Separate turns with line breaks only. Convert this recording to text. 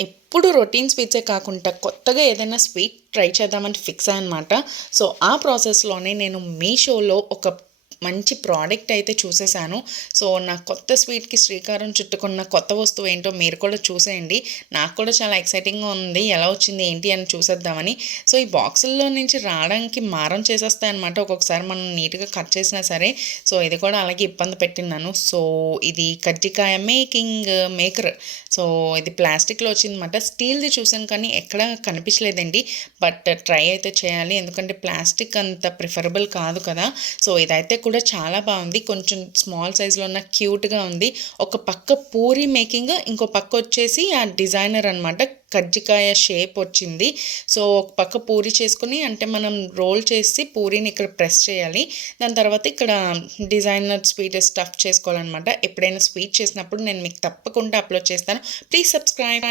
ఎప్పుడు రొటీన్ స్వీట్సే కాకుండా కొత్తగా ఏదైనా స్వీట్ ట్రై చేద్దామని ఫిక్స్ అయ్యనమాట. సో ఆ ప్రాసెస్లోనే నేను మీషోలో ఒక మంచి ప్రోడక్ట్ అయితే చూసేసాను సో నా కొత్త స్వీట్కి శ్రీకారం చుట్టుకున్న కొత్త వస్తువు ఏంటో మీరు కూడా చూసేయండి. నాకు కూడా చాలా ఎక్సైటింగ్గా ఉంది. ఎలా వచ్చింది ఏంటి అని చూసేద్దామని. సో ఈ బాక్సుల్లో నుంచి రావడానికి మారం చేసేస్తాయి అనమాట ఒక్కొక్కసారి మనం నీట్గా కట్ చేసినా సరే. సో ఇది కూడా అలాగే ఇబ్బంది పెట్టినాను సో ఇది కజ్జికాయ మేకింగ్ మేకర్. సో ఇది ప్లాస్టిక్లో వచ్చిందన్నమాట. స్టీల్ది చూసాను కానీ ఎక్కడ కనిపించలేదండి. బట్ ట్రై అయితే చేయాలి. ఎందుకంటే ప్లాస్టిక్ అంత ప్రిఫరబుల్ కాదు కదా. సో ఇదైతే కూడా చాలా బాగుంది. కొంచెం స్మాల్ సైజులో ఉన్న క్యూట్గా ఉంది. ఒక పక్క పూరి మేకింగ్ ఇంకో పక్క వచ్చేసి ఆ డిజైనర్ అనమాట కజ్జికాయ షేప్ వచ్చింది. సో ఒక పక్క పూరి చేసుకుని అంటే మనం రోల్ చేసి పూరిని ఇక్కడ ప్రెస్ చేయాలి. దాని తర్వాత ఇక్కడ డిజైనర్ స్వీట్ స్టఫ్ చేసుకోవాలన్నమాట. ఎప్పుడైనా స్వీట్ చేసినప్పుడు నేను మీకు తప్పకుండా అప్లోడ్ చేస్తాను. Please subscribe.